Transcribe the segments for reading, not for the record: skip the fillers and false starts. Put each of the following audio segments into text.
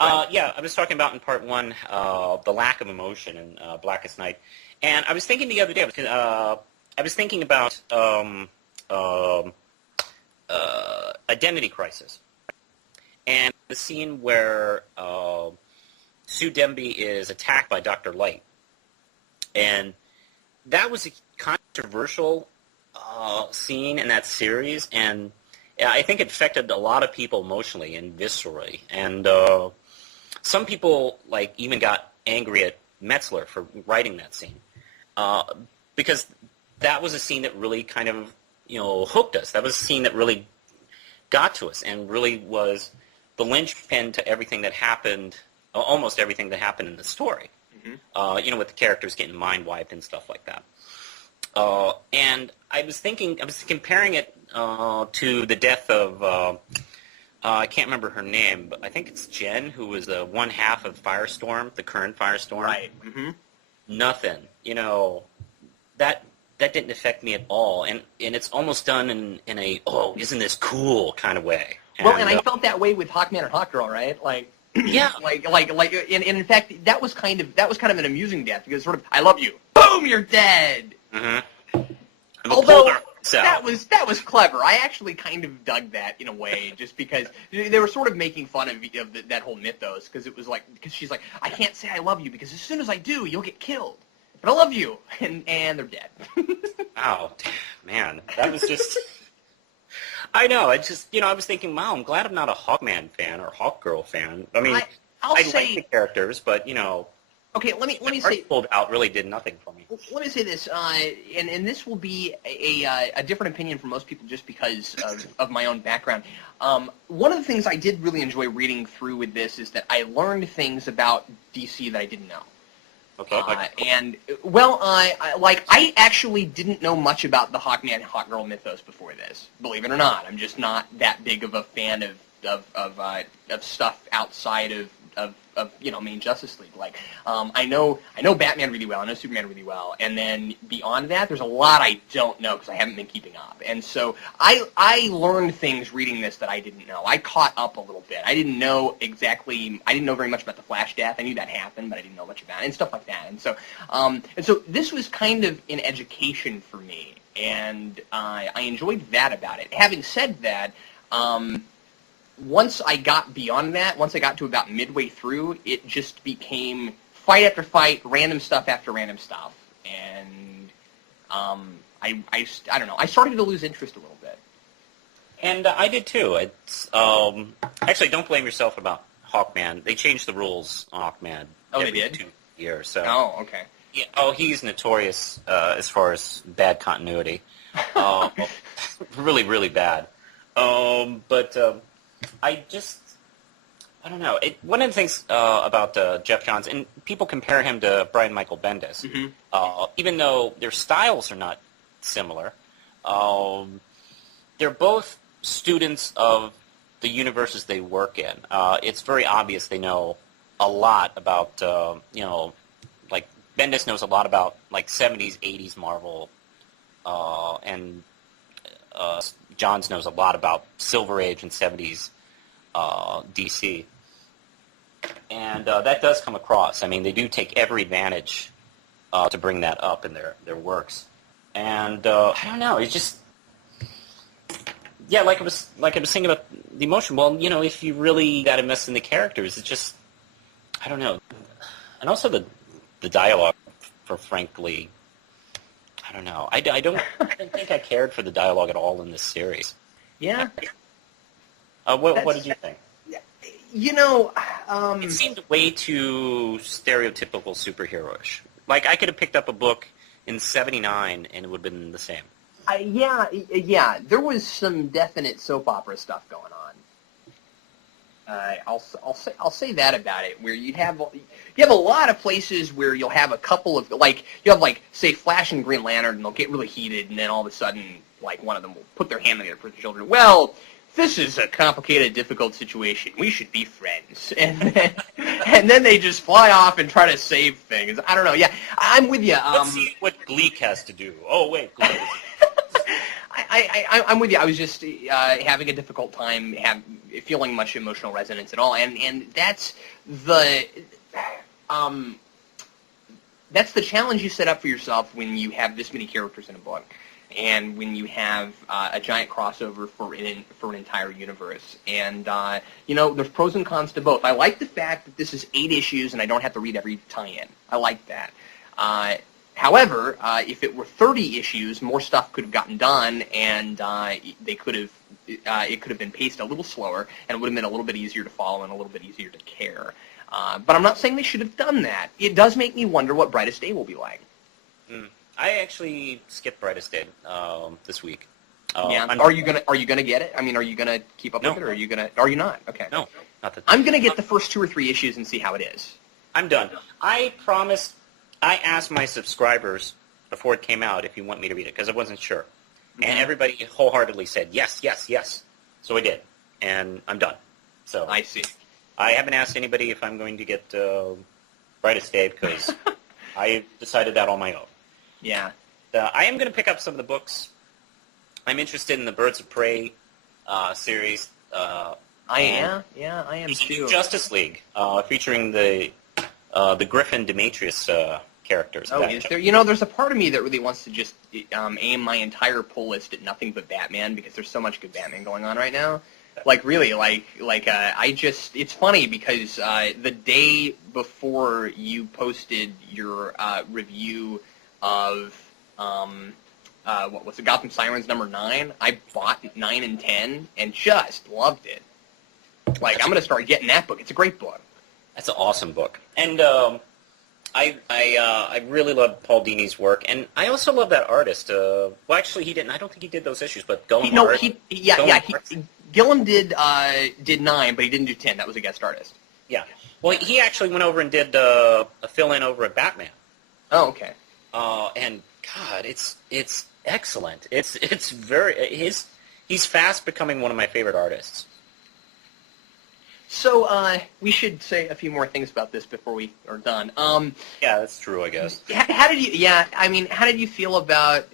Yeah, I was talking about in part one the lack of emotion in Blackest Night, and I was thinking the other day. I was thinking about Identity Crisis, and the scene where Sue Demby is attacked by Dr. Light, and that was a controversial scene in that series, and I think it affected a lot of people emotionally and viscerally, and some people even got angry at Metzler for writing that scene because that was a scene that really kind of hooked us. That was a scene that really got to us and really was the linchpin to everything that happened, almost everything that happened in the story. Mm-hmm. With the characters getting mind wiped and stuff like that. And I was comparing it to the death of, I can't remember her name, but I think it's Jen, who was one half of Firestorm, the current Firestorm. Right. Mm-hmm. Nothing. That didn't affect me at all, and it's almost done in a isn't this cool kind of way. And I felt that way with Hawkman and Hawkgirl, right? Yeah. And in fact, that was kind of an amusing death because sort of, I love you, boom, you're dead. Mm-hmm. Although that was clever. I actually kind of dug that in a way, just because they were sort of making fun of that whole mythos, because because she's like, I can't say I love you because as soon as I do, you'll get killed. But I love you, and they're dead. Oh, man, that was just. I know. I was thinking, wow, I'm glad I'm not a Hawkman fan or Hawkgirl fan. I mean, I like the characters, but Okay, let me say. Pulled out really did nothing for me. Let me say this, and this will be a different opinion from most people just because of my own background. One of the things I did really enjoy reading through with this is that I learned things about DC that I didn't know. Okay. I actually didn't know much about the Hawkman Hawkgirl mythos before this. Believe it or not, I'm just not that big of a fan of stuff outside of main Justice League. I know Batman really well, I know Superman really well, and then beyond that, there's a lot I don't know because I haven't been keeping up. And so I learned things reading this that I didn't know. I caught up a little bit. I didn't know very much about the Flash death. I knew that happened, but I didn't know much about it and stuff like that. And so this was kind of an education for me, and I enjoyed that about it. Having said that, once I got beyond that, once I got to about midway through, it just became fight after fight, random stuff after random stuff, and I don't know. I started to lose interest a little bit. And I did too. It's actually, don't blame yourself about Hawkman. They changed the rules on Hawkman. Oh, they did? 2 years. So. Oh, okay. Yeah. Oh, he's notorious as far as bad continuity. Really, really bad. But. I don't know. One of the things about Jeff Johns, and people compare him to Brian Michael Bendis, mm-hmm. Even though their styles are not similar, they're both students of the universes they work in. It's very obvious they know a lot about, Bendis knows a lot about, 70s, 80s Marvel, and Johns knows a lot about Silver Age and 70s DC. And that does come across. I mean, they do take every advantage to bring that up in their works. And I don't know, it's just... Yeah, like I was saying about the emotion. Well, if you really got to mess in the characters, it's just... I don't know. And also the dialogue, frankly... I don't know. I don't think I cared for the dialogue at all in this series. Yeah. What did you think? It seemed way too stereotypical superhero-ish. I could have picked up a book in '79 and it would have been the same. Yeah. There was some definite soap opera stuff going on. I'll say that about it. Where you have a lot of places where you'll have a couple of say Flash and Green Lantern, and they'll get really heated, and then all of a sudden one of them will put their hand on the other person's shoulder. Well, this is a complicated, difficult situation. We should be friends, and then they just fly off and try to save things. I don't know. Yeah, I'm with you. Let's see what Gleek has to do. Oh wait, Gleek. I'm with you. I was just having a difficult time feeling much emotional resonance at all, and that's the challenge you set up for yourself when you have this many characters in a book, and when you have a giant crossover for an entire universe. And there's pros and cons to both. I like the fact that this is 8 issues, and I don't have to read every tie-in. I like that. However, if it were 30 issues, more stuff could have gotten done, and it could have been paced a little slower, and it would have been a little bit easier to follow and a little bit easier to care. But I'm not saying they should have done that. It does make me wonder what Brightest Day will be like. I actually skipped Brightest Day this week. Yeah. Are you gonna get it? I mean, are you gonna keep up with it, or are you not? Okay. No, not that. I'm gonna get the first 2 or 3 issues and see how it is. I'm done. I promised. I asked my subscribers before it came out if you want me to read it, because I wasn't sure. Mm-hmm. And everybody wholeheartedly said, yes, yes, yes. So I did. And I'm done. So I see. I haven't asked anybody if I'm going to get Brightest Day, because I decided that on my own. Yeah. I am going to pick up some of the books. I'm interested in the Birds of Prey series. I am too. Justice League, featuring the Griffin Demetrius characters. Oh, is there? There's a part of me that really wants to just aim my entire pull list at nothing but Batman, because there's so much good Batman going on right now. Like, really, it's funny because the day before you posted your review of, what was it, Gotham Sirens number 9, I bought 9 and 10 and just loved it. Like, I'm going to start getting that book. It's a great book. That's an awesome book. And I really love Paul Dini's work, and I also love that artist. Well, actually, he didn't. I don't think he did those issues, but Gillum. Gillum did 9, but he didn't do 10. That was a guest artist. Yeah. Well, he actually went over and did a fill-in over at Batman. Oh, okay. And God, it's excellent. It's very he's fast becoming one of my favorite artists. So we should say a few more things about this before we are done. Yeah, that's true, I guess. How did you? Yeah, I mean, how did you feel about?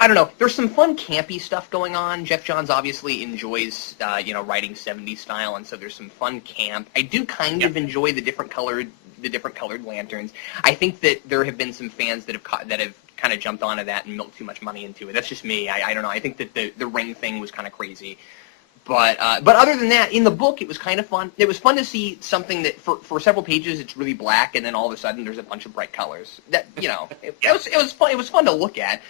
I don't know. There's some fun, campy stuff going on. Jeff Johns obviously enjoys, writing 70s style, and so there's some fun camp. I do kind of enjoy the different colored lanterns. I think that there have been some fans that have kind of jumped onto that and milked too much money into it. That's just me. I don't know. I think that the ring thing was kind of crazy. But other than that, in the book, it was kind of fun. It was fun to see something that for several pages it's really black, and then all of a sudden there's a bunch of bright colors. That it was fun. It was fun to look at.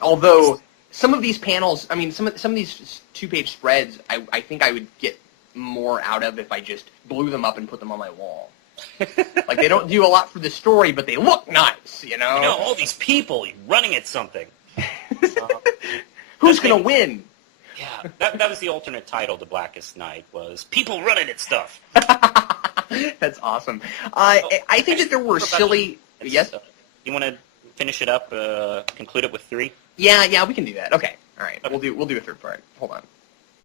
Although some of these panels, I mean, some of these 2-page spreads, I think I would get more out of if I just blew them up and put them on my wall. Like, they don't do a lot for the story, but they look nice. All these people running at something. Who's gonna win? Yeah, that was the alternate title to Blackest Night, was People Running at Stuff. That's awesome. I think that there were silly... Yes? You want to finish it up, conclude it with 3? Yeah, we can do that. Okay, all right. Okay. We'll do a third part. Hold on.